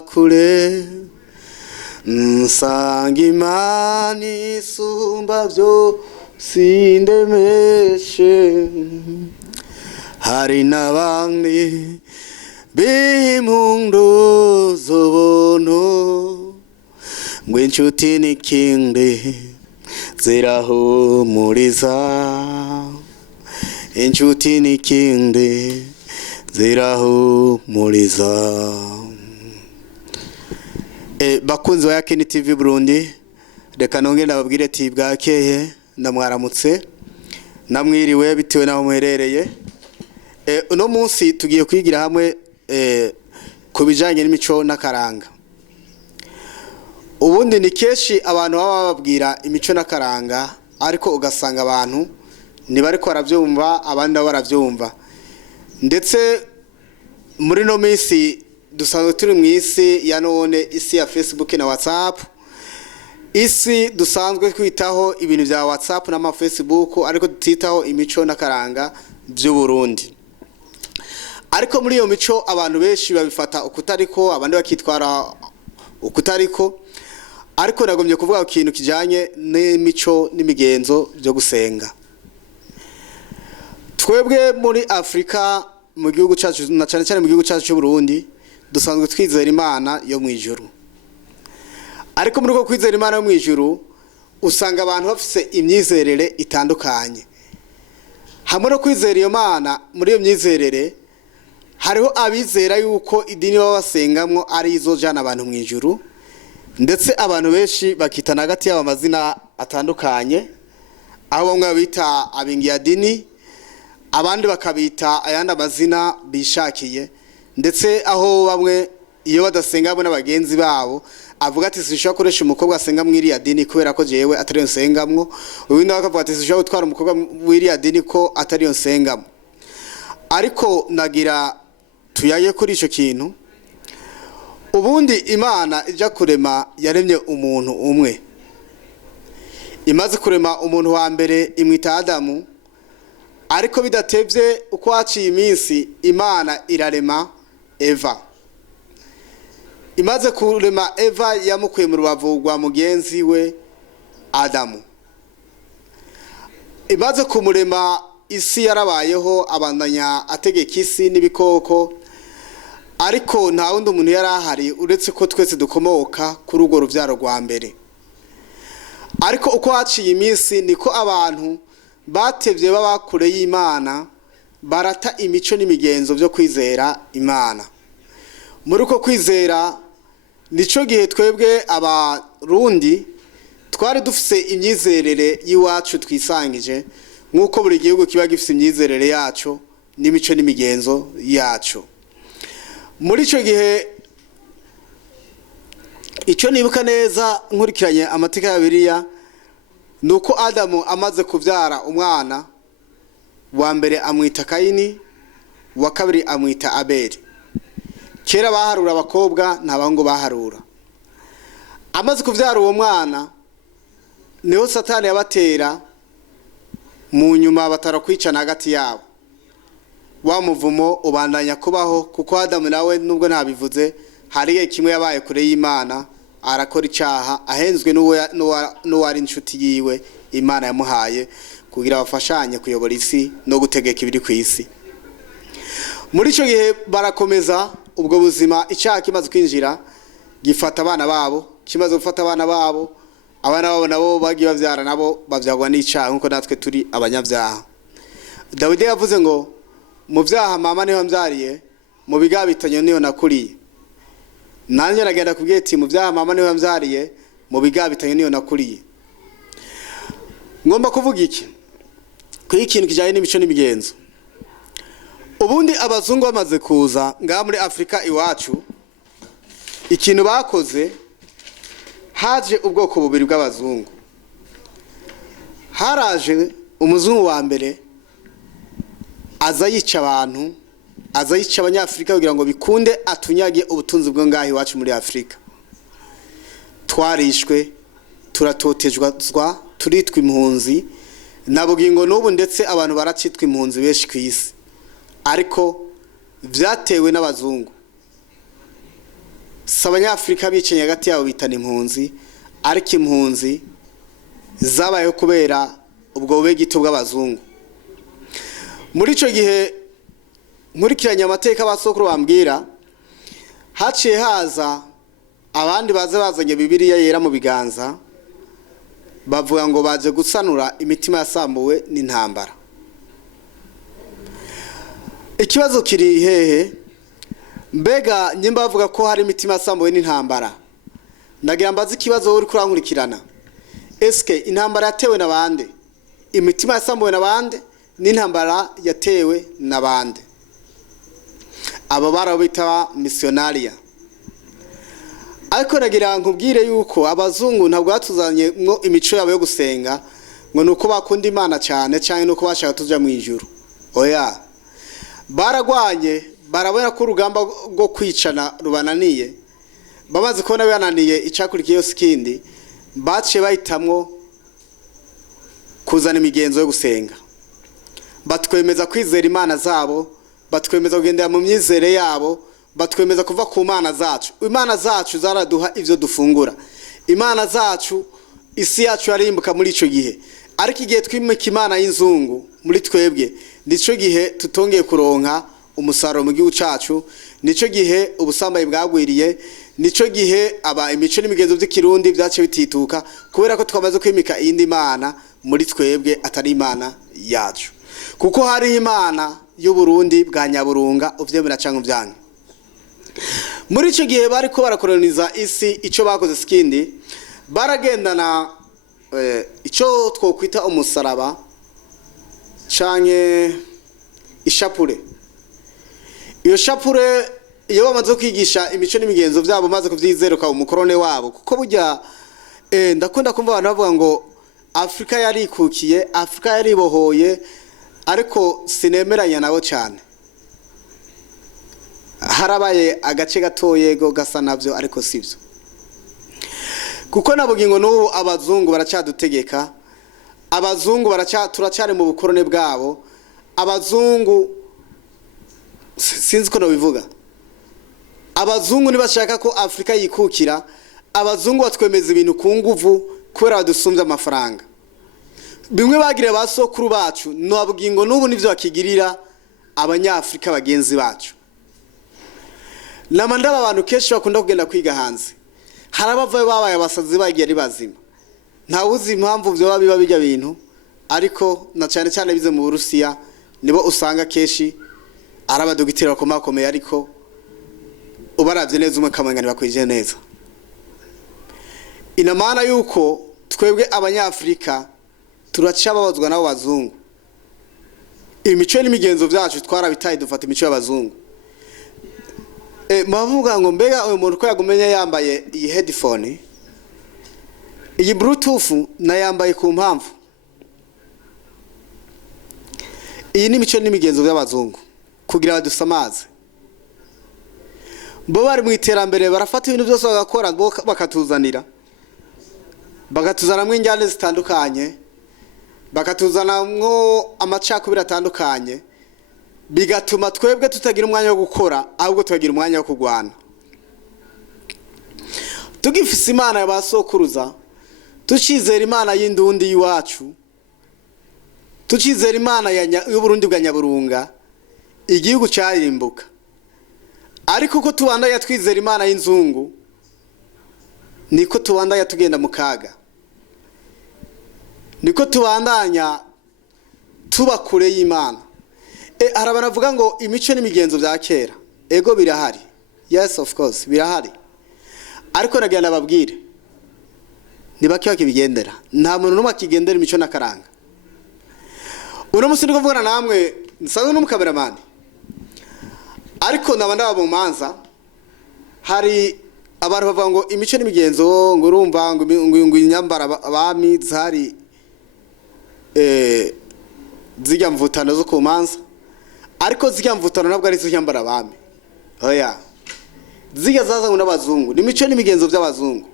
kure nsanga Imana isumba byose indemeshe hari n'abandi b'impundu z'ubuntu ngo inshuti n'ikindi zirahumuriza inshuti n'ikindi zirahumuriza. Bakunzi wa Yakini TV Burundi, reka nongere nababwire ati bwakeye ndamwaramutse namwiriwe bitewe naho muherereye. Uno munsi tugiye kwigira hamwe kubijanye n'imico n'akaranga. Ubundi ni keshi abantu baba bababwira imico n'akaranga ariko ugasanga abantu nibariko baravyumva abandi baravyumva. Ndetse muri no minsi dusanzwe turi mu isi ya none, isi ya Facebook na WhatsApp, isi dusanzwe kwitaho ibintu bya WhatsApp na Facebook ariko tutitaho imico n'akaranga by'u Burundi. Ariko muri iyo mico abantu benshi babifata ukutariko, abandi bakitwara ukutariko. Ariko nagomye kuvuga ikintu kijanye n'imico n'imigenzo byo gusenga. Twebwe muri Afrika mu gihugu cyacu na cyane cyane mu gihugu cyacu cy'u Burundi dusanzwe twizera Imana yo mu ijuru. Ariko muri ko kwizera Imana yo mu ijuru usanga abantu bafise imyizerere itandukanye. Hamwe no kwizera iyo Mana, muri iyo myizerere hariho abizera yuko idini baba basengamwo ari izojana abantu mu ijuru, ndetse abantu benshi bakitana hagati y'aba mazina atandukanye, aho bamwe babita abingiyadini, abandi bakabita ayandi amazina bishakiye, ndetse aho bamwe iyo badasengamo n'abagenzi babo avuga ati sinshobora kuresha umukobwa asenga mu iriya dini kubera ko jewe atari nsengamwo, ubundi bakavuga ati sinshobora gutwara umukobwa mu iriya dini ko atari nsengamo. Ariko nagira tuyaye kuri ico kintu. Ubundi Imana ija kurema yaremye umuntu umwe. Imaze kurema umuntu wa mbere imwita Adamu, ariko bidatevye uko haciye iminsi Imana irarema Eva. Imaze kurema Eva yamukuye mu rubavu rwa mugenzi we Adamu. Imaze kumurema isi yarabayeho, abandanya ategeka isi n'ibikoko, ariko nta wundi umuntu yari ahari uretse ko twese dukomoka kuri urwo ruvyaro rwa mbere. Ariko uko haciye iminsi niko abantu batevye baba kure y'Imana barata imico n'imigenzo byo kwizera Imana. Muri uko kwizera nico gihe twebwe abarundi twari dufise imyizerere yiwacu twisangije, nkuko buri gihugu kiba gifise imyizerere yacu n'imico n'imigenzo yacu. Muri ico gihe ico nibuka neza nkurikiranye amateka ya Bibiliya nuko Adamu amaze kuvyara umwana wa mbere amwita Kayini, wa kabiri amwita Abeli. Kera baharura abakobwa ntabango baharura. Amaze kuvyara uwo mwana niho Satani yabatera mu nyuma batarakwicana hagati yabo. Wa muvumo ubandanya kubaho kuko Adamu nawe nubwo ntabivuze hariye kimwe yabaye kure y'Imana, arakora icyaha ahenzwe n'uwari inshuti yiwe Imana yamuhaye kugira bafashanye kuyobora isi no gutegeka ibiri ku isi. Muri ico gihe barakomeza ubwo buzima, icyaha kimaze kwinjira gifata abana babo, kimaze gufata abana babo, abana babo nabo bagiye bavyara nabo bavyagwa n'icyaha nkuko natwe turi abanyabyaha. Dawidi yavuze ngo mu byaha mama niho mbyariye, mu bigabitanye niho nakuriye. Nanje nagenda kubwiye ati mu byaha mama niho mbyariye, mu bigabitanye niho nakuriye. Ngomba kuvuga iki? Kuri ikintu kijanye n'imico n'imigenzo. Ubundi abazungu bamaze kuza ngaha muri Afrika iwacu, ikintu bakoze haje ubwoko bubiri bw'abazungu. Haraje umuzungu wa mbere aza yica abantu, aza yica abanyafrika kugira ngo bikunde atunyage ubutunzi bwo ngahi iwacu muri Afrika. Twarishwe, turatotejwa, turitwa impunzi, nabugingo n'ubu ndetse abantu baracitwa impunzi benshi ku isi. Ariko vyatewe n'abazungu. Abanyafrika bicenye hagati yabo bitana impunzi, ariko impunzi zabayeho kubera ubwo bube gito bw'abazungu. Muri ico gihe nkurikiranye amateka abasokuru bambwira, haciye haza abandi bazanye Bibiliya yera mu biganza, bavuga ngo baje gusanura imitima yasambuwe n'intambara. Ikibazo kiri hehe? Mbega nyimba bavuga ko hari imitima yasambuwe n'intambara, nagira mbaza ikibazo uri kurankurikirana. Eske intambara yatewe na bande? Imitima yasambuwe na bande? N'intambara yatewe na bande? Abo barabita missionaria. Ariko nagira nkubwire yuko abazungu ntabwo batuzanye ngo imico yabo yo gusenga ngo nuko bakunda Imana cyane cyane nuko bashaka tuja mu ijuru. Oya, baragwanye, barabona ko urugamba rwo kwicana rubananiye, bamaze kubona bananiye icakurikiye yose kindi, baciye bahitamwo kuzana imigenzo yo gusenga. Batwemeza kwizera Imana zabo, batwemeza kugendera mu myizere yabo, batwemeza kuva ku Imana zacu. Imana zacu zaraduha ivyo dufungura. Imana zacu isi yacu yarimbuka muri ico gihe. Ariko igihe twimika Imana y'inzungu muri twebwe, nico gihe tutongeye kuronka umusaruro mu gihugu cacu, nico gihe ubusambaye bwagwiriye, nico gihe aba imico n'imigenzo by'ikirundi byace bitituka kubera ko twamaze kwimika indi Imana muri twebwe atari Imana yacu. Kuko hari Imana y'u Burundi bwa Nyaburunga uvyemera canke uvyange. Muri ico gihe bariko barakoloniza isi, ico bakoze skindi baragendana ico twokwita umusaraba canke ishapure. Iyo shapure iyo bamaze kwigisha imico n'imigenzo byabo maze kuvyizeruka umukorone wabo, kuko burya ndakunda kumva abantu bavuga ngo Afrika yarikukiye, Afrika yaribohoye, ariko sinemeranya nabo cyane. Harabaye agace gatoyego gasa navyo ariko sivyo. Kuko nabugingo n'ubu abazungu baracyadutegeka, abazungu turacari mu bukorone bwabo. Abazungu sinzi ko nabivuga, abazungu nibashaka ko Afrika yikukira, abazungu batwemeza ibintu ku nguvu kubera badusumbya amafaranga. Bimwe bagire basokuru bacu nabugingo n'ubu nivyo bakigirira abanyafrika bagenzi bacu. Namandaba abantu kenshi bakunda kugenda kwiga hanze, harabavaye babaye abasazi bagiye ari bazima. Ntawuzi impamvu byo biba bijya bintu, ariko na cyane cyane bize mu Burusiya nibo usanga kenshi arabadogitera bakomakomeye, ariko ubaravye neza umwe kamangani bakwije neza. Ina maana yuko twebwe abanyafrika turacababazwa nabo bazungu. Imico n'imigenzo byacu twarabitaye dufata imico y'abazungu. Mavuga ngo mbega uyu muntu ko yagumenya yambaye iyi headphone, iyi bluetooth na yambaye ku mpamvu. Iyi ni imico n'imigenzo by'abazungu kugira badusamaze. Bo bari mu iterambere barafata ibintu byose bagakora bakatuzanira. Bakatuzanamwe injyane zitandukanye, bakatuzanamwo amacakubiri atandukanye, bigatuma twebwe tutagira umwanya wo gukora, ahubwo tukagira umwanya wo kugwana. Tugifise Imana yabasokuruza, tucizera Imana y'indundi y'iwacu, tucizera Imana y'u Burundi bwa Nyaburunga, igihugu cyarimbuka. Ariko uko tubandanya twizera Imana y'inzungu, niko tubandanya tugenda mu kaga. Niko tubandanya tuba kure y'Imana. Arabana avuga ngo imico n'imigenzo bya kera, ego birahari. Yes, of course, birahari. Ariko nagenda babwire, nibaki bakibigendera. Nta muntu numwe akigendera imico nakaranga. Uno musi ndiko mvugana namwe, nsanzwe n'umukameramani. Ariko nabanda mu manza hari abantu bavuga ngo imico n'imigenzo ngo urumva ngo inyambara abami zari zijya mvutano zo kumanza, ariko zijya mvutano nabwo ari zo nyambara abami. Oya, zijya zazanywe n'abazungu, n'imico n'imigenzo by'abazungu.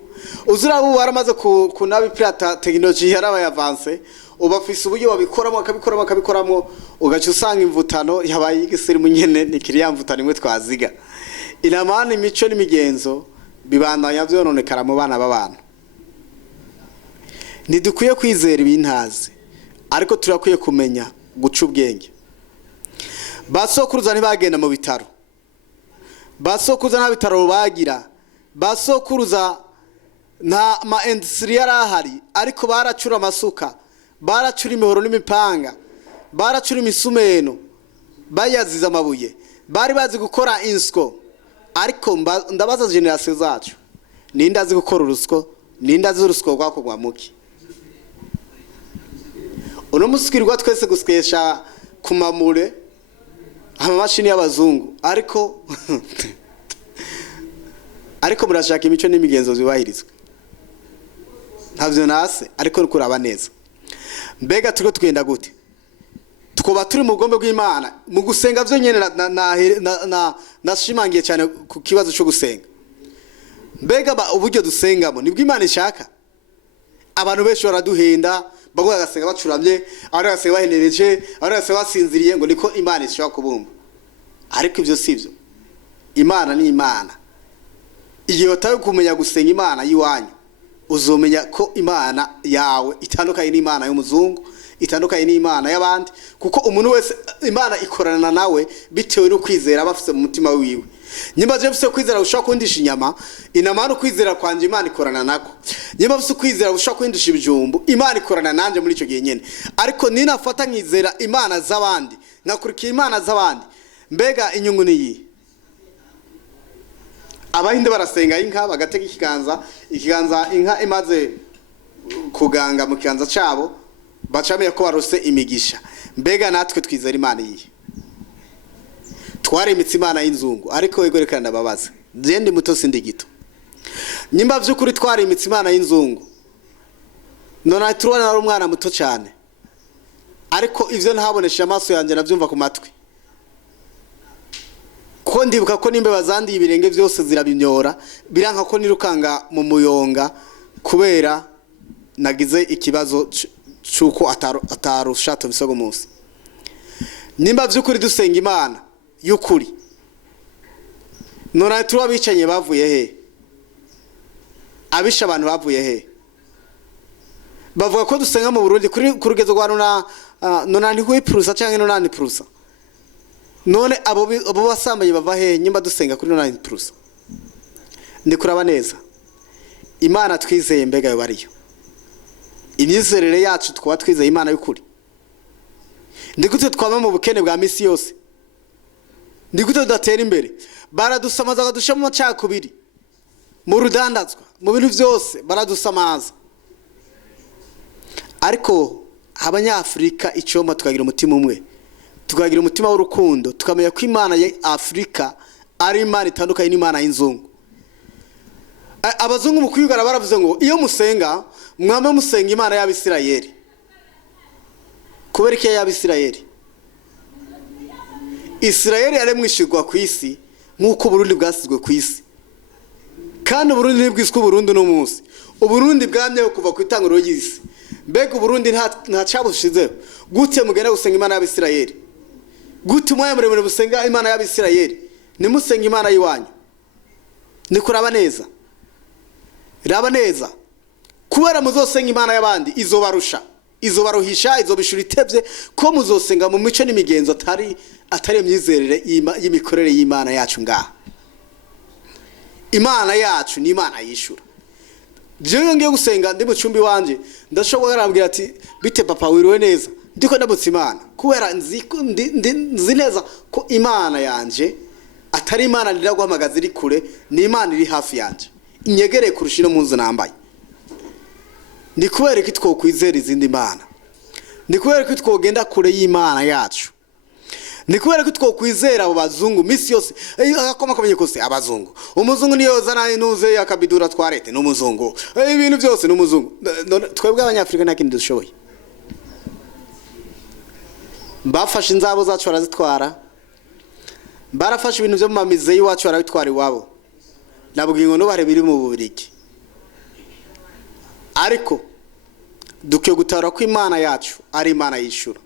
Uzurabu baramaze kunabi pirata technology yarabaye avance, ubafise uburyo babikoramo akabikoramo ugaca usanga imvutano yabaye igisiri munyene nikiriya mvutano imwe twaziga. Inamana imico n'imigenzo bibandanya vyononekara mu bana b'abantu. Ntidukwiye kwizera ibintazi, ariko turakwiye kumenya guca ubwenge. Basokuruza ntibagenda mu bitaro, basokuruza nta bitaro bagira, basokuruza nta ma industry yarahari, ariko baracura amasuka, baracura imihoro n'imipanga, baracura imisumeno, bayaziza amabuye, bari bazi gukora insco. Ariko ndabaza generation zacu, ninde azi gukora urusco? Ninde azi urusco rwakogwa muki? Uno musikirwa twese guskesha kumamure amamashini y'abazungu, ariko murashaka imico n'imigenzo zibahirizwe. Ntavyo nase, ariko kuraba neza. Mbega turiko tugenda gute? Tukoba turi mu bugombe bw'Imana mu gusenga vyo nyene nashimangiye cyane ku kibazo cyo gusenga. Mbega uburyo dusengamo nibwo Imana ishaka? Abantu benshi baraduhenda, bamwe bagasenga bacuramye, abandi bagasenga bahenereje, abandi bagasenga basinziriye ngo niko Imana ishaka kubumba. Ariko ivyo sivyo. Imana ni Imana. Igihe utaye kumenya gusenga Imana yiwanyu, uzomenya ko Imana yawe itandukanye n'Imana y'umuzungu, itandukanye n'Imana y'abandi, kuko umuntu wese Imana ikorana nawe bitewe no kwizera bafise mu mutima wiwe. Nyimba je bafise kwizera ushaka kundisha inyama, inama no kwizera kwanje Imana ikorana nako. Nyimba bafise kwizera ushaka kundisha ibijumbu, Imana ikorana nanje muri ico gihe nyene. Ariko ninafata nkizera Imana z'abandi, ngakurikira Imana z'abandi, mbega inyungu niyi? Abahinde barasenga inka bagatega ikiganza inka imaze kuganga mu kiganza cabo, bacameye ko barose imigisha. Mbega natwe twizera Imana yihe? Tware imana y'inzungu, ariko wegorekana babaza. Ndi muto sindi gito. Nyimba vy'ukuri tware imana y'inzungu, none Turana ari umwana muto cyane, ariko ivyo ntabonesha amaso yanje navyumva ku matwi. Ko ndibuka ko nimbe bazandiye ibirenge byose zirabimyora, biranka ko nirukanga mu muyonga kubera nagize ikibazo cyuko atarushato bisogo munsi. Nimba vy'ukuri dusenga Imana y'ukuri, none tuba bicanye bavuye he? Abisha abantu bavuye he? Bavuga ko dusenga mu Burundi ku rugezo rwa nona ni huipurusa canke nona ni purusa. None abo basambaye bava he nyimba dusenga kuri nona ni purusa? Ndikuraba neza. Imana twizeye mbega yo bariyo. Imyizerere yacu twaba twizeye Imana y'ukuri. Ndigute twaba mu bukene bwa misi yose. Ndigute tudatera imbere. Baradusamaza badusha mu macakubiri, mu rudandazwa, mu bintu byose baradusamaza. Ariko abanyafrika icoma tukagira umutima umwe, tukagira umutima w'urukundo, tukamenya ko Imana ya Afrika ari Imana itandukanye n'Imana y'inzungu. Abazungu mu kwigara baravuze ngo iyo musenga mwame musenga Imana y'Abisirayeli. Kubera iki y'Abisirayeli? Isirayeli yaremwishirwa ku isi nkuko Burundi bwasizwe ku isi. Kandi Burundi ntibwiswe Burundi no munsi. Uburundi bwamye kuva ku itanguro y'isi. Mbega Burundi nta cabushizeho. Gute mugenda gusenga Imana y'Abisirayeli? Gute mwayemere busenga Imana y'Abisirayeli? Nimusenga Imana yiwanyu. Nikuraba neza. Raba neza. Kubera muzosenga Imana y'abandi izobarusha, izobaruhisha, izobishura itevye ko muzosenga mu mico n'imigenzo atari myizerere y'imikorere y'Imana yacu ngaha. Imana yacu ni Imana yishura. Jewe ngiye gusenga ndi mu cumbi wanje, ndashobora arambwira ati bite papa wiriwe neza, ndiko ndabutse Imana kubera nzi neza ko Imana yanje atari Imana ndiragwamagaza iri kure, ni Imana iri hafi yanje, inyegereye kurusha ino munzu nambaye. Ndi kubera ko twokwizera izindi Imana, ndi kubera ko twogenda kure y'Imana yacu, ndi kubera ko twokwizera abo bazungu misi yose. Akoma kamenye kose abazungu, umuzungu niyo zana intuze yakabidura twarete n'umuzungu, ibintu byose n'umuzungu. Twebwe abanyafrika nta kindi dushoboye. Bafashe inzabo zacu barazitwara, barafashe ibintu byo mu mamize y'iwacu barabitwara iwabo, nabwingo no bare biri mu Bubiligi. Ariko dukwiye gutara ko Imana yacu ari Imana yishura.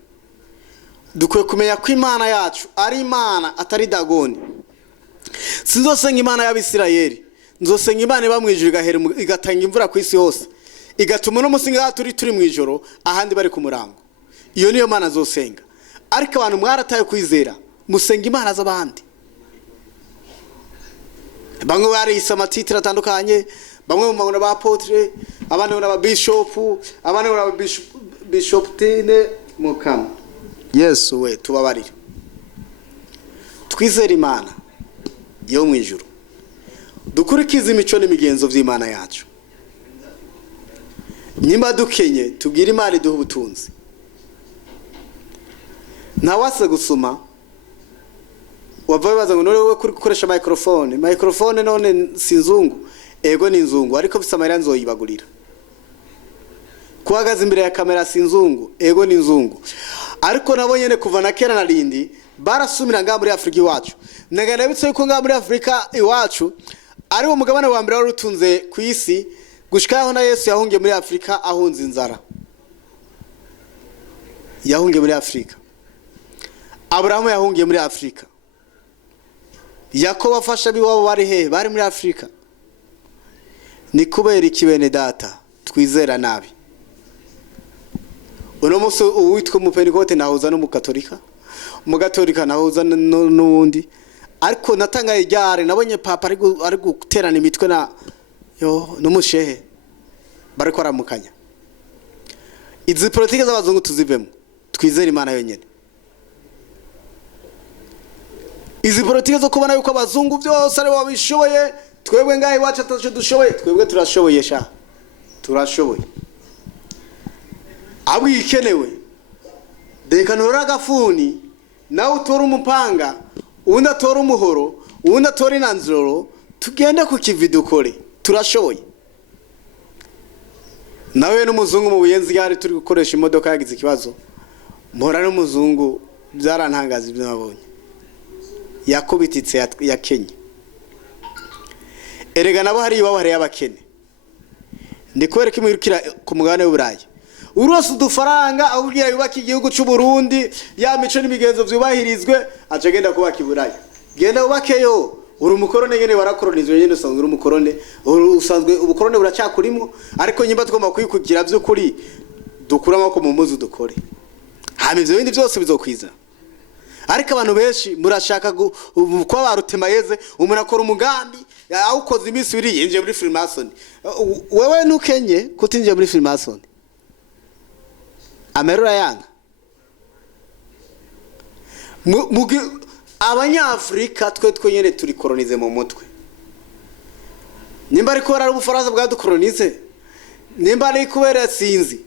Dukwiye kumenya ko Imana yacu ari Imana atari Dagoni. Sinzosenga Imana y'Abisirayeli, nzosenga Imana iba mwijuru igatanga imvura ku isi hose igatuma no musinga turi mwijoro ahandi bari ku murango. Iyo niyo Mana nzosenga. Ariko abantu mwarataye kwizera musenga Imana z'abandi. Bamwe bari isamatitira atandukanye, bamwe mu magona ba apotre, abandi mu bishop, abandi mu bishop tine mukama. Yesu we tubabarire. Twizera Imana yo mwijuru. Dukurikiza imico n'imigenzo vy'Imana yacu. Nyimba dukenye tubwira Imana iduha ubutunzi. Ntawase gusuma wavaye baza ngo nonewe kuri gukoresha microphone none sinzungu ego ni nzungu ariko bisamarira nzoyibagurira. Kuhagaza imbere ya kamera sinzungu ego ni nzungu ariko nabonyene kuva na kera narindi barasumira nga muri Afrika iwacu. Nagana bitse yuko nga muri Afrika iwacu ari wo mugabane wa mbere warutunze ku isi gushikaho na Yesu yahungiye muri Afrika ahunze inzara. Yahungiye muri Afrika. Abrahamu yahungiye muri Afrika. Yakobo afasha biwabo bari he bari muri Afrika. Ni kubera ikibene data twizera nabi. Uno muso uwitwa umupentekote nahuza no mukatolika. Mugatolika nahuza n'undi. Ariko natangaye ryare nabonye papa ari guterana imitwe na n'umushehe bari ko aramukanya. Izi politike z'abazungu tuzivemo twizera Imana yonyene. Izi politike zo kubona yuko abazungu byose ari babishoboye twebwe ngahe wacu ataco dushoboye twebwe turashoboye sha turashoboye. Abwikenewe deka nora gafuni nawe utora umupanga undi atora umuhoro undi atora inanzoro tugende ku kivi dukore turashoboye. Nawe n'umuzungu mu buyenzi yari turi gukoresha imodoka yagize ikibazo mpora n'umuzungu byarantangaza ibyo nabonye yakubititse ya Kenya. Erega nabo hari iwabo hari y'abakene ndikwereka imwirukira ku mugabane w'Uburayi urose udufaranga ahubwira yubaka igihugu cy'u Burundi ya mico n'imigenzo byubahirizwe acagenda kubaka iburaya. Genda ubakeyo uri umukorone nyene warakoronizwe nyene usanzwe uri umukorone usanzwe ubukorone buracyakurimo ariko nyimba tugomba kwikugira by'ukuri dukuramo ko mu muzu dukore hame ivyo bindi byose bizokwiza. Ariko abantu benshi murashaka kwa barutema yeze umuntu akora umugambi awukoze imisi uri yinje muri Freemason. Wewe nukenye kutinje muri Freemason amerura yanga Abanyafrika twe nyene turi kolonize mu mutwe. Nimba ariko ari ubufaransa bwadukolonize nimba ari kubera sinzi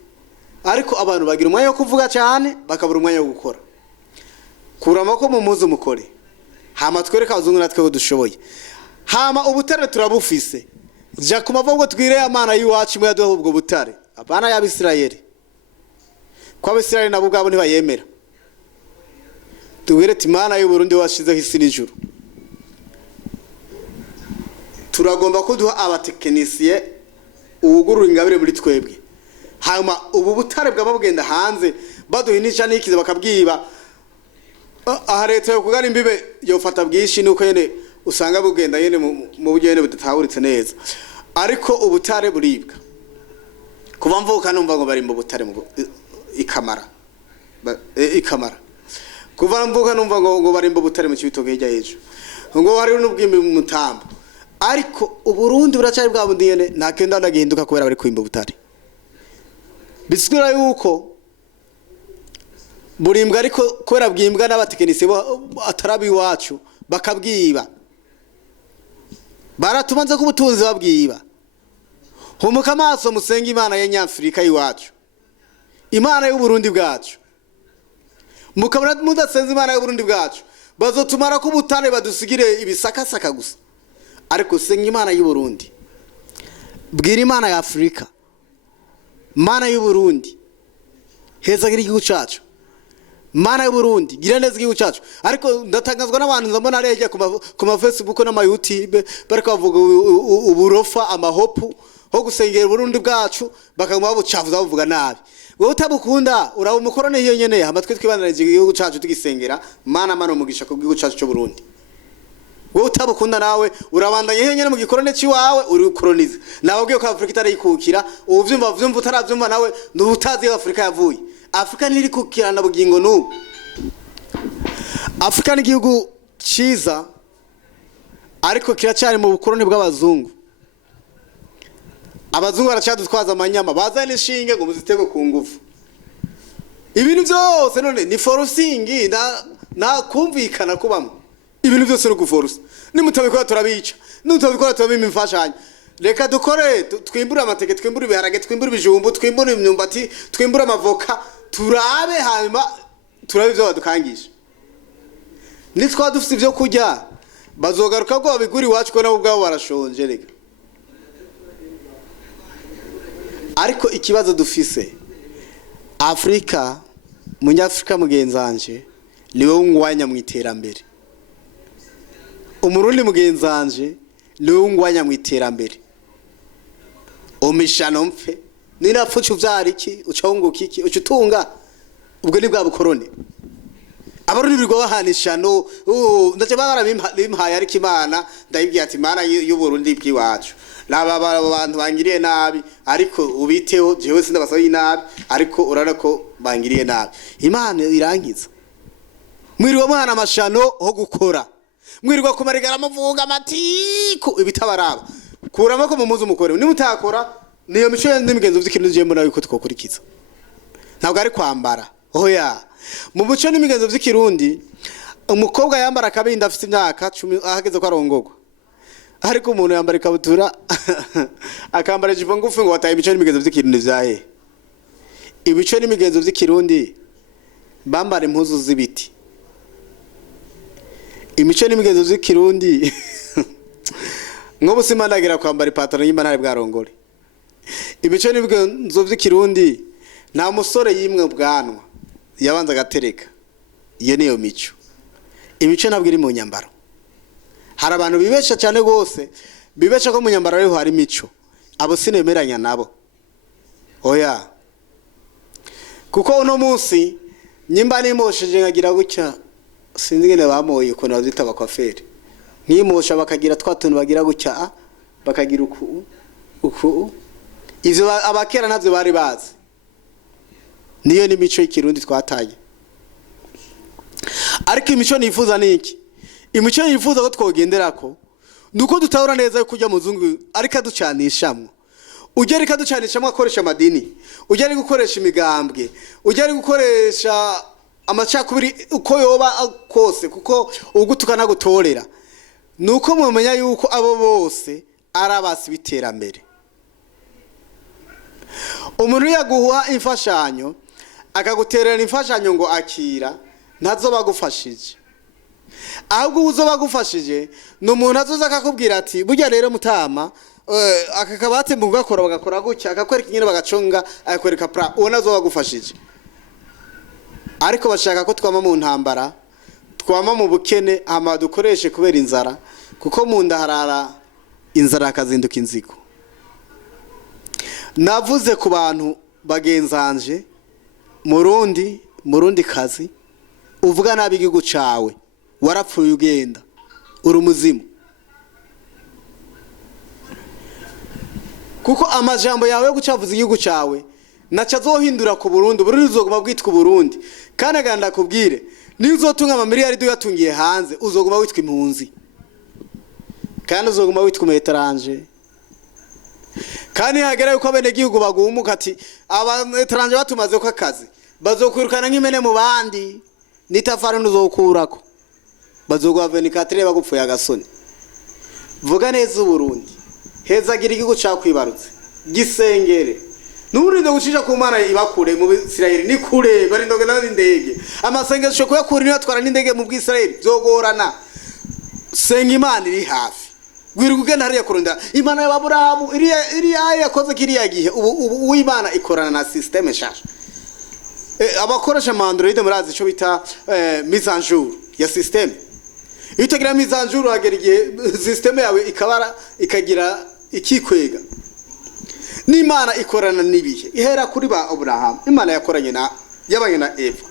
ariko abantu bagira umwanya wo kuvuga cyane bakabura umwanya wo gukora. Kurama ko mu muzi mukore hama twereka abazungu natwe dushoboye hama ubutare turabufise ja kumavubwo twire Imana yiwacu mu yaduha ubwo butare abana y'Abisirayeli kwa Abisirayeli nabo bwabo ntibayemera tubwire Imana y'u Burundi washizeho isi n'ijuru. Turagomba kuduha abatekinisiye ubugurura ingabire muri twebwe hama ubu butare bw'amabugenda hanze baduhinisha n'ikize bakabwiba. Aha leta yo kugana imbibe yofata bwishi nuko yene usanga bugenda yene mu buryo yene budatahuritse neza ariko ubutare buribwa. Kuva mvuka numva ngo bari mu butare mu ikamara kuva mvuka numva ngo bari mu butare mu kibitoke hirya y'ejo ngo hari n'ubwimbi mu mutambo ariko uburundi buracari bwa bundi yene nta kenda ndagihinduka kubera bari kwimba butare. Bisigura yuko burimbwa ariko kwera bwimbwa n'abatekinisi atarabi iwacu bakabwiba baratumanze ku butunzi babwiba. Humuka amaso musenga Imana ya Nyafrika iwacu Imana y'u Burundi bwacu mukabona mudasenza Imana y'u Burundi bwacu bazotumara ko butane badusigire ibisakasaka gusa ariko senga Imana y'u Burundi bwira Imana ya Afrika Mana y'u Burundi hezagira igihugu cyacu Mana y'u Burundi gira neza igihugu cyacu. Ariko ndatangazwa n'abantu nzambona arejya ku ma Facebook n'ama YouTube bariko bavuga uburofa amahopu ho gusengera Burundi bwacu bakaguma babucavuza bavuga nabi. Wowe utabukunda uraba umukorone hiyo nyene amatwe twibanirije igihugu cyacu tugisengera Mana umugisha ku gihugu cyacu cyo Burundi. wowe utabukunda nawe urabandanye henyene mu gikorone ciwawe uri kolonize nababwiye ko Afrika itarayikukira uvyumva utaravyumva nawe ntutazi Afrika yavuye Afrika ntiri kukirana bugingo n'ubu Afrika ni igihugu ciza ariko kiracyari mu bukoroni bw'abazungu abazungu baracadutwaza amanyama bazana inshinge ngo muzitego ku ngufu ibintu byose none ni forcing na kumvikana kubamwe ibintu byose no guforce nimutabikora turabica nimutabikora turabima imfashanyo reka dukore twimbura amateke twimbura ibiharage twimbura ibijumbu twimbura imyumbati twimbura amavoka turabe hanyuma turabe ibyo badukangisha nitwa dufite ibyo kurya bazogaruka ngo babiguri wacu ko nabo ubwabo barashonje reka ariko ikibazo dufise Afrika munyafrika mugenzanje niwe ungwanya mu iterambere umurundi mugenzanje niwe ungwanya mu iterambere omishano mpfe ninapfuca uvyara iki ucahunguka iki ucutunga ubwo ni bwa bukorone abarundi bigo bahanishano ndaje barabimpaye ariko Imana ndayibwiye ati Imana y'u Burundi bwiwacu naba abantu bangiriye nabi ariko ubiteho jewe sindabasaba inabi ariko urara ko bangiriye nabi Imana irangiza mwiriwe muhana amashano ho gukora mwirirwa kumarigara muvuga amatiku ibitabaraba kuramo ko mumuzi umukore nimutakora niyo mico n'imigenzo vy'ikintu je mbona yuko twokurikiza ntabwo ari kwambara oya mu muco n'imigenzo vy'ikirundi umukobwa yambara kabinda afite imyaka 10 ahageze ko arongogwa ariko umuntu yambara ikabutura akambara ijipo ngufi ngo wataye imico n'imigenzo vy'ikirundi vyahe imico n'imigenzo vy'ikirundi bambara impuzu z'ibiti imico n'imigenzo vy'ikirundi ngo busimandagira kwambara ipataro y'imba ntari bwarongore imico n'imigenzo vy'ikirundi nta musore yimwe bwanwa yabanza agatereka iyo niyo mico imico ntabwo iri mu nyambaro hari abantu bibesha cyane gose bibesha ko mu nyambaro ariho hari mico abo sinemeranya nabo oya kuko uno munsi nyimba nimosheje ngagira gutya sinzi ngene bamoye uko nabita bakwafere nkimosha bakagira twatuntu bagira gutya bakagira uku ivyo abakera navyo bari bazi niyo ni mico y'ikirundi twataye ariko imico nifuza niki imico nifuza ko twogenderako nuko dutahura neza yo kujya muzungu ariko ducanishamwe ujya ariko ducanishamwe akoresha madini ujya ari gukoresha imigambwe ujya ari gukoresha amacakubiri uko yoba kose kuko ugutukana gutorera nuko mumenya yuko abo bose arabasi biterambere umuntu yaguha imfashanyo akaguterera imfashanyo ngo akira ntazo bagufashije ahubwo uzo bagufashije n'umuntu azoza akakubwira ati burya rero mutama akakabate mu gakora bagakora gutya akakwereka nyine bagaconga akakwereka pra ubona zo bagufashije ariko bashaka ko twama mu ntambara twama mu bukene ama dukoreshe kubera inzara kuko mu ndaharara inzara akazinduka inzigo navuze ku bantu bagenzanje murundi kazi uvuga nabi igihugu cawe warapfuye ugenda uri umuzimu kuko amajambo yawe yo gucavuza igihugu cawe naca zohindura ku Burundi uzoguma bwitwa Burundi kandi aganda kubwire ni uzotunga amamiliyari yatungiye hanze uzoguma witwa impunzi kandi uzoguma witwa umetranje kandi hagera yuko abene gihugu bagumuka ati abatranje batumaze ko akazi bazokwirukana nk'imene mu bandi nitafari nuzokurako bazogwa 24 bagupfuye agasoni vuga neza uBurundi hezagira igihugu cakwibarutse gisengere nurinde gucisha ku Mana ibakure mu Israeli ni kure bari ndogana n'indege amasengesho ko yakuri natwara n'indege mu bw'Israeli zogorana senga Imana iri hafi gwiri kugenda hariya kurunda Imana y'Aburahamu iri yakoze kiriya gihe ubu Imana ikorana na systeme shasha abakoresha Android murazi cyo bita mise en jour ya systeme itagira mise en jour hagera igihe systeme yawe ikabara ikagira ikikwega n'Imana ikorana nibihe ihera kuri ba Abraham Imana yakoranye na yabanye na Eva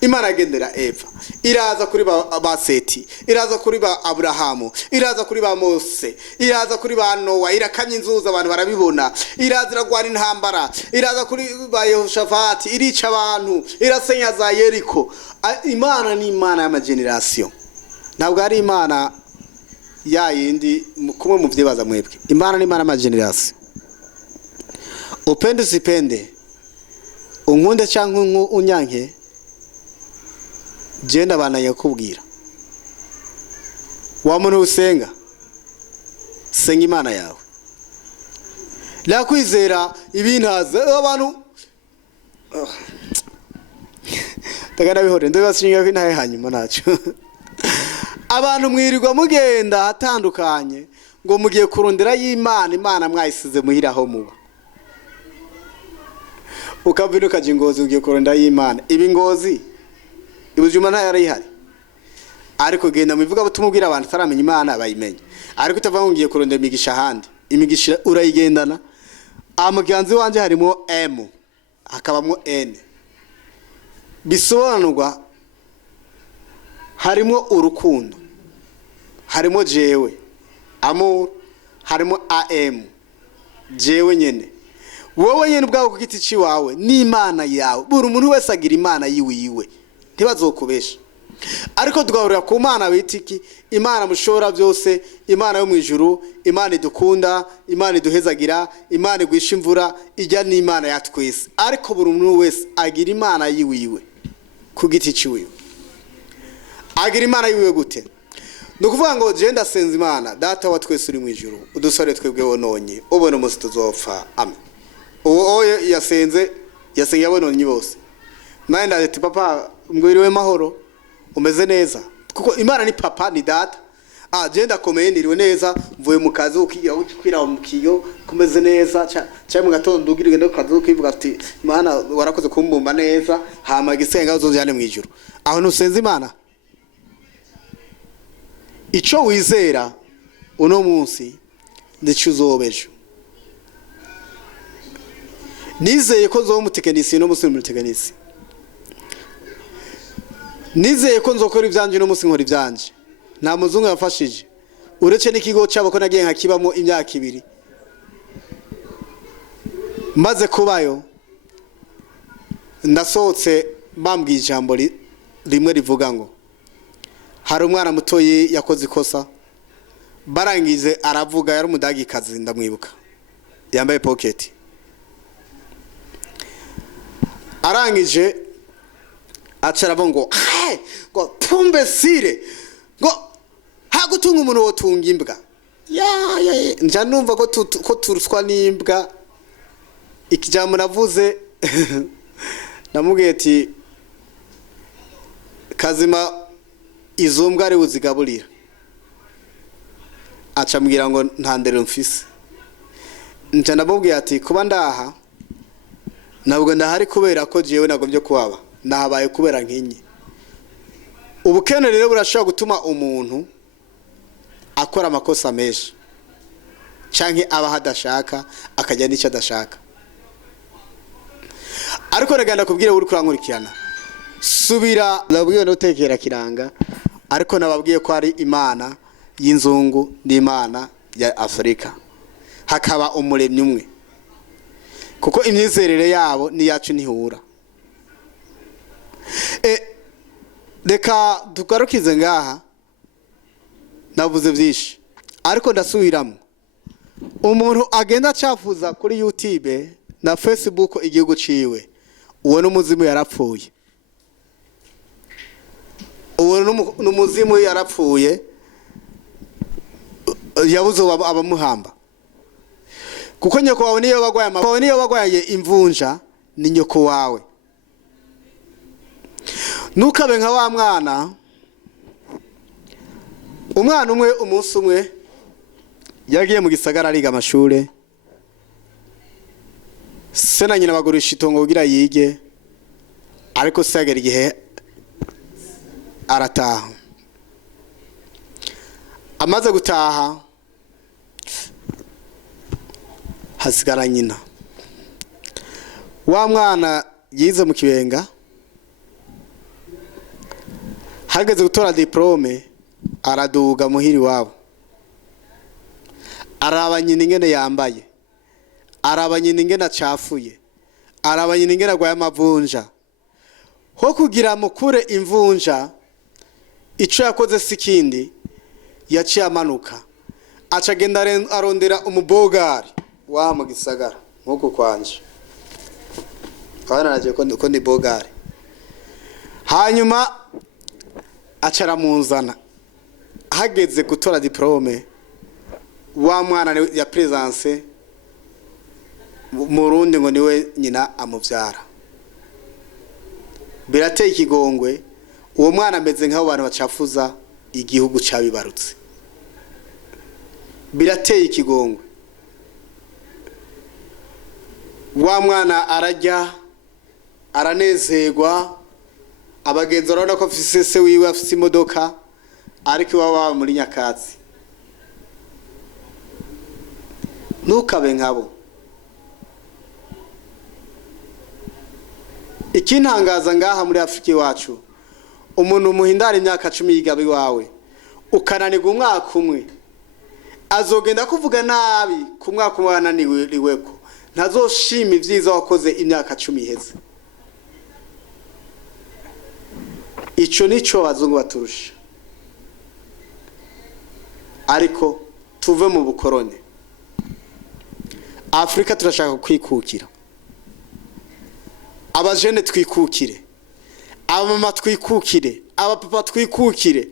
Imana agendera Eva, iraza kuri ba Seti, iraza kuri ba Abrahamu, iraza kuri ba Mose, iraza kuri ba Nowa, irakanya inzuza abantu barabibona, iraza iragwana intambara, iraza kuri ba Yehoshafati, irica abantu, irasenya za Yeriko. Imana ni Imana y'amageneration, ntabwo ari Imana ya yindi kumwe mu vyibaza mwebwe. Imana ni Imana y'amageneration. Upende sipende, unkunde cyangwa unyanke, genda bana yakubwira. Wa muntu usenga, senga Imana yawe. La kwizera ibintaza abantu tagana bihore ndabashinga ko ntahe hanyuma naco. Abantu mwirirwa mugenda hatandukanye ngo mugiye kurondera y'Imana, Imana mwayisize muhiraho muba. Ukavino kaje Ngozi ugiye kurondera y'Imana. Ibi Ngozi ibujuma nta yari ihari. Ariko genda muvuga butumubwira abantu taramenya Imana bayimenye. Ariko utava ngiye kurondera imigisha handi. Imigisha urayigendana. Amuganzi wanje harimo M, hakabamwo N. Bisobanurwa harimo urukundo, harimo jewe, amour, harimo AM, jewe nyene. Wowe nyene ubwawe ku giti ciwawe ni Imana yawe. Buri umuntu wese agira Imana yiwiwe, ntibazokubesha. Ariko tugahurira ku Mana bitiki, Imana mushora byose, Imana yo mu ijuru, Imana idukunda, Imana iduhezagira, Imana igwisha imvura, ijya ni Imana yatwese. Ariko buri umuntu wese agira Imana yiwiwe ku giti ciwe. Agira Imana yiwiwe gute? Nukuvuga ngo je ndasenza Imana, data wa twese uri mu ijuru, udusore twebwe wononye, ubone umunsi tuzopfa. Amen. Uwo yasenze yabononye bose. Nande ati papa mbwiriwe mahoro, umeze neza. Kuko Imana ni papa ni data. Je ndakomeye niriwe neza, mvuye mu kazi ukwira mu kiyo, kumeze neza, cya mu gatondo ugirige no kazi ukivuga ati Imana warakoze kumbumba neza, hama gisenga uzojane mu ijuru. Aho nusenza Imana. Ico wizera uno munsi ndico uzobejo. Nizeye ko nzomutekanisi no musi mutekanisi. Nizeye ko nzokora ivyanje no musi nkora ivyanje. Nta muzungu yafashije. Uretse n'ikigo cyabo ko nagiye nkakibamo imyaka 2. Maze kubayo ndasohotse bambwiye ijambo rimwe rivuga ngo hari umwana mutoyi yakoze ikosa, barangize aravuga, yari umudagikazi ndamwibuka, yambaye pocket. Arangije acarabo ngo tumbe sire ngo hagutunga umuntu wotunga imbwa. Nja numva ko turuswa n'imbwa. Ikijambo navuze namubwiye ati kazima izo mbwa ari buzigaburira. Acambwira ngo ntandere mfise. Nja ndamubwiye ati kuba ndaha nabwo ndahari kubera ko jewe nagombye kuwaba, nahabaye kubera nkinyi. Ubukene rero burashobora gutuma umuntu akora amakosa menshi, canke aba hadashaka akajya n'icyo adashaka. Ariko naganda kubwira uri kurankurikirana, subira nabwiye no tekera kiranga, ariko nababwiye ko ari Imana y'inzungu n'Imana ya Afrika, hakaba umuremyi umwe. Kuko imyizerere yabo ni yacu nihura. Reka tugarukize ngaha, navuze byinshi ariko ndasubiramo. Umuntu agenda acafuza kuri YouTube na Facebook igihugu ciwe, uwo n'umuzimu yarapfuye. Uwo n'umuzimu yarapfuye, yabuze abamuhamba. Kuko nyoko wawe niyo bagwaye imvunja ni nyoko wawe. Nukabe nka wa mwana. Umwana umwe umunsi umwe yagiye mu gisagara ariga amashure. Se na nyina bagurisha itongo kugira yige, ariko se agera igihe arataha. Amaze gutaha hasigara nyina. Wa mwana yize mu Kibenga, hageze gutora diplome araduga muhiri wabo, araba nyina ingene yambaye, araba nyina ingene acafuye, araba nyina ingene agwaye amavunja. Ho kugira mukure imvunja, ico yakoze sikindi yaciye amanuka acagenda arondera umubogari wa mu gisagara nkuko kwanje. Abana naje ko ndi bogari. Hanyuma acara munzana, hageze gutora diplome, wa mwana ya presence mu Burundi ngo niwe nyina amuvyara. Birateye ikigongwe, uwo mwana ameze nk'abo bantu bacafuza igihugu cabibarutse. Birateye ikigongwe. Wa mwana arajya aranezerwa, abagenzi urabona ko afise se wiwe afise imodoka, ariko iwabo muri nyakatsi. Ntukabe nkabo. Ikintangaza ngaha muri Afrika iwacu, umuntu muhindara imyaka 10 yigabe wawe ukananirwa umwaka umwe, azogenda kuvuga nabi ku mwaka umwe wananiweko, ntazoshima ivyiza wakoze imyaka 10 iheze. Ico nico bazungu baturusha. Ariko tuve mu bukorone. Afrika turashaka kwikukira. Abajene twikukire, abamama twikukire, abapapa twikukire.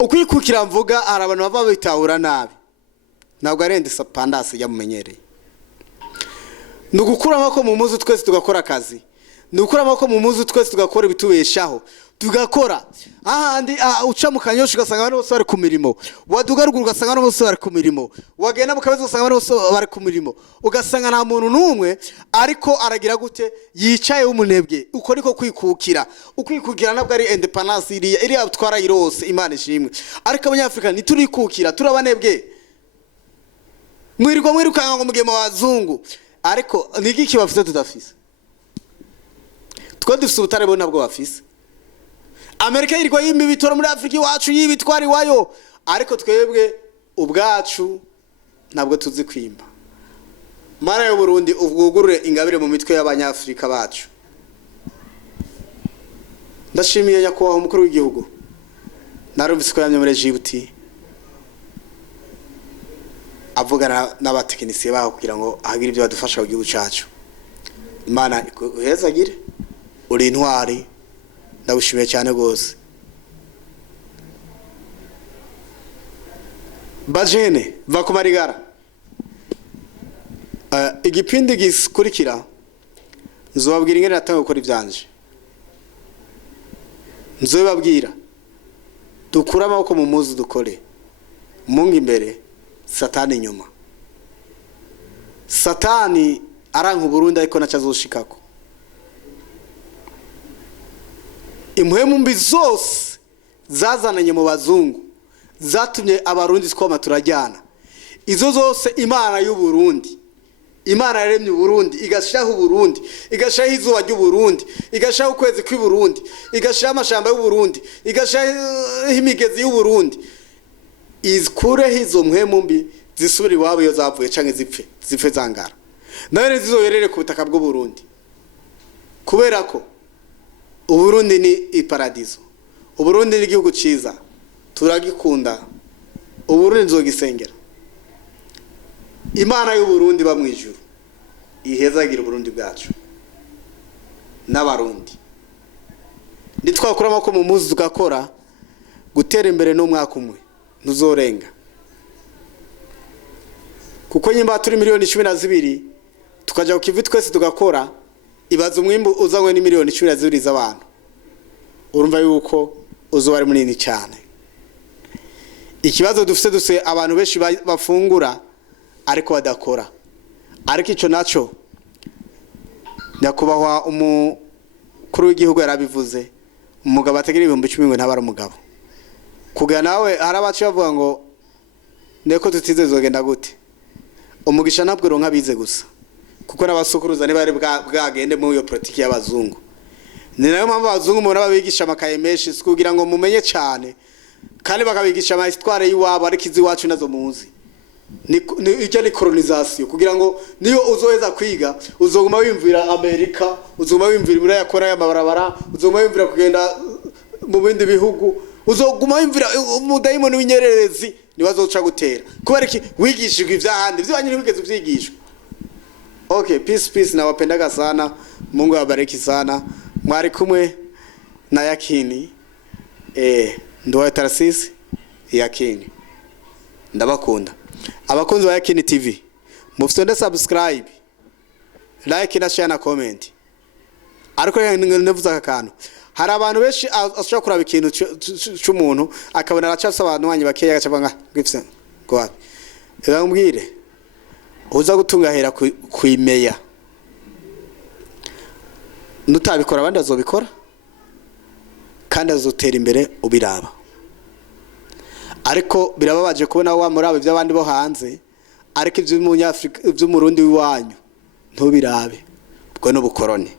Ukwikukira mvuga hari abantu bava bitahura nabi, ntabwo arende sapandase yamumenyereye. Nugukuramo ko mu muzi twese tugakora akazi, nugukuramo ko mu muzi twese tugakora ibitubeshaho, tugakora ahandi uca mu kanyosha ugasanga abantu bose bari ku mirimo, wadugarugura ugasanga abantu bose bari ku mirimo, wagenda mu kabazo ugasanga abantu bose bari ku mirimo, ugasanga nta muntu numwe ariko aragira gute yicaye umunebwe. Uko niko kwikukira. Ukwikukira nabwo ari independence iri atwara irose, Imana ishimwe. Ariko abanyafrika niturikukira, turabanebwe. Mwirukanga ngo mugema wazungu, ariko nigiki bafite tudafise. Twe dufite ubutare bo nabwo bafise. Amerika yirwa yimba ibitoro muri Afrika iwacu yibitwari wayo, ariko twebwe ubwacu ntabwo tuzi kwimba. Mara yo Burundi uvugurure ingabire mu mitwe y'abanyafrika bacu. Ndashimiye nyakubahwa umukuru w'igihugu, narumvise ko yamye muri Djibouti avugana n'abatekinisiye baho kugira ngo hagire ibyo badufasha mu gihugu cyacu. Imana uhezagire, uri intwari, ndagushimiye cyane gose. Bajene va kumarigara. Igipindi gikurikira nzobabwira ingene natanga gukora ivyanje. Nzobabwira dukura amaboko mu muzi dukore, Mungu imbere, Satani inyuma. Satani aranka Burundi ariko nacazoshikako. Impwemu mbi zose zazananye mu bazungu zatumye abarundi twoma turajyana. Izo zose Imana y'u Burundi, Imana yaremye Burundi, igashaho Burundi, igashaho izuba ry'u Burundi, igashaho ukwezi kw'i Burundi, igashaho amashamba y'u Burundi, igashaho imigezi y'u Burundi. Izkureho izo mpwemu mbi zisubira iwabo iyo zavuye canke zipfe zangara. Nawe zizoberere ku butaka bw'u Burundi. Kubera ko Uburundi ni iparadizo. Uburundi ni igihugu ciza. Turagikunda. Uburundi nzogisengera. Imana y'u Burundi ba mwijuru ihezagira Uburundi bwacu n'abarundi. Nitwakuramo ko mu muzi tugakora gutera imbere no mwaka umwe ntuzorenga. Kuko nyimba turi miliyoni 12 tukaja ku kivi twese tugakora, ibaza umwimbu uzanywe ni miliyoni 12 z'abantu. Urumva yuko uzo bari munini cyane. Ikibazo dufise abantu benshi bafungura ariko badakora. Ariko ico naco nyakubahwa umukuru w'igihugu yarabivuze, umugabo ategera 10,000 ngo ntabara umugabo. Kugira nawe harabaci bavuga ngo neko tutize zogenda gute. Umugisha ntabwo ronka bize gusa, kuko n'abasukuruza ne bari bwagende mu yo politiki y'abazungu. ni nayo mpamvu abazungu umuntu ababigisha amakaye menshi kugira ngo mumenye cyane kandi bakabigisha ama histoire y'iwabo ariko iziwacu nazo muzi icyo ni colonisation kugira ngo niyo uzoheza kwiga uzoguma wimvira Amerika uzoguma wimvira muri yakora y'amabarabara uzoguma wimvira kugenda mu bindi bihugu uzoguma wimvira umudayimoni w'inyererezi nibazoca gutera kubera iki wigishijwe ivyahandi vyanyine wigeze vyigishwa. Okay, peace nawapendaga sana, Mungu awabariki sana. Mwari kumwe na Yakini ndo tarasisi Yakini ndabakunda abakunzi ba Yakini TV mufite subscribe like na share na comment ariko nevuza akantu hari abantu benshi ashobora kuraba ikintu cy'umuntu akabona aracafisa abantu wanyu bakeya agacabanga ifise ngo mbwire uza gutunga hera kuimeya nutabikora abandi azobikora kandi azotera imbere ubiraba ariko birababaje kubona wa murabe by'abandi bo hanze ariko iby'umunyafrika iby'umurundi wiwanyu ntubirabe bwo no bukorone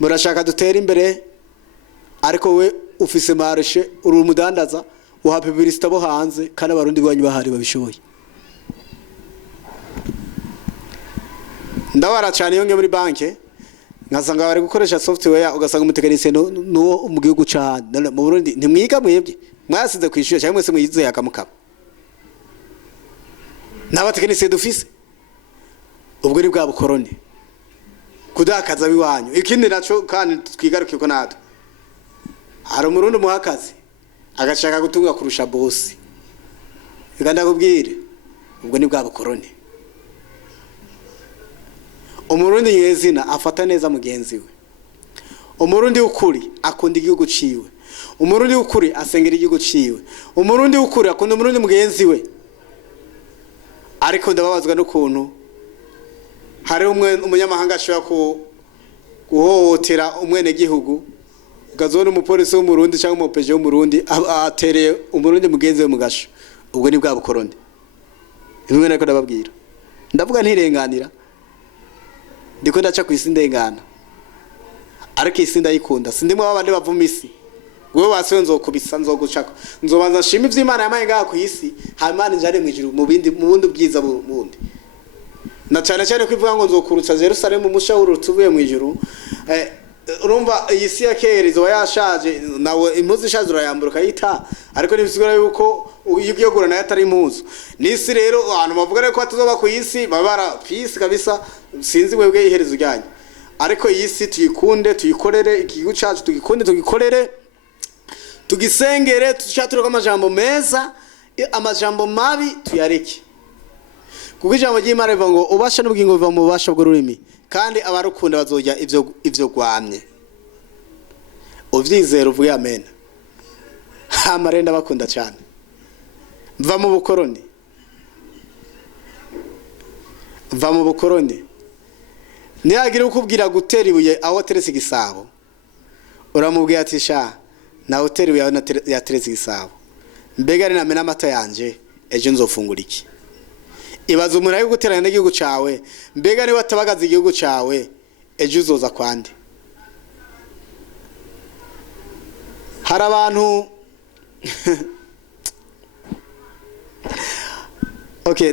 murashaka dutera imbere ariko we ufise marshe uri umudandaza uha publicite bo hanze kandi abarundi biwanyu bahari babishoboye ndabara cyane yonge muri banke nkasanga bari gukoresha software ugasanga umutekinisiye no mu gihugu cyane mu Burundi ntimwiga mwebwe mwasize kwishura cyangwa mwese mwize yakamukaba n'abatekinisiye dufise ubwo ni bwa bukorone kudakaza biwanyu ikindi naco kandi twigaruke ko nato hari umurundi muhakazi agashaka gutunga kurusha boss iganda kubwire ubwo ni bwa bukorone. Umurundi yezina afata neza mugenzi we. Umurundi ukuri akunda igihugu ciwe. Umurundi ukuri asengera igihugu ciwe. Umurundi ukuri akunda umurundi mugenzi we. Ariko ndababazwa n'ukuntu hari umunyamahanga ashobora guhohotera umwene gihugu gazone umupolisi w'umurundi cyangwa umupeje w'umurundi atereye umurundi mugenzi we mugasho. Ubwo ni bwa bukorone. Ibimwe nako ndababwira. Ndavuga ntirenganira. Ndiko ndaca kwisi ndengana ariko isi ndayikunda sindimwe abandi bavuma isi gwe basiwe nzokubisa nzogucako nzobanza nshima ivy'Imana yamaye ngaha ku isi hamana njare mwijuru mu bundi bwiza bundi na cyane cyane kwivuga ngo nzokurutsa Jerusalem umushahuru tuvuye mwijuru urumva iyi si yakerezo yashaje nawe impuzu ishaje urayamburuka yita ariko nibisigura yuko iyo gura nayo atari impuzu nisi rero abantu bavuga ko tuzoba ku isi babara peace kabisa sinzi webwe iherezo ryanyu ariko iyi si tuyikunde tuyikorere igihugu cyacu tugikunde tugikorere tugisengere tucyatura amajambo meza amajambo mabi tuyareke kuko ijambo ry'Imana rivuga ngo ubasha n'ubwingo biva mu bubasha bw'ururimi kandi abarukunda bazojya ivyo gwamye uvyizera uvuye amen amarenda bakunda cyane va mu bukoroni niyagira ukubwira gutera ibuye aho teretse igisabo uramubwiye ati sha na utera ibuye aho yateretse igisabo mbega ari namena amata yanje ejo nzofungura iki ibaza umuntu ari guterana n'igihugu cawe mbega ni watabagaza igihugu cawe ejo uzoza kwande hari abantu okay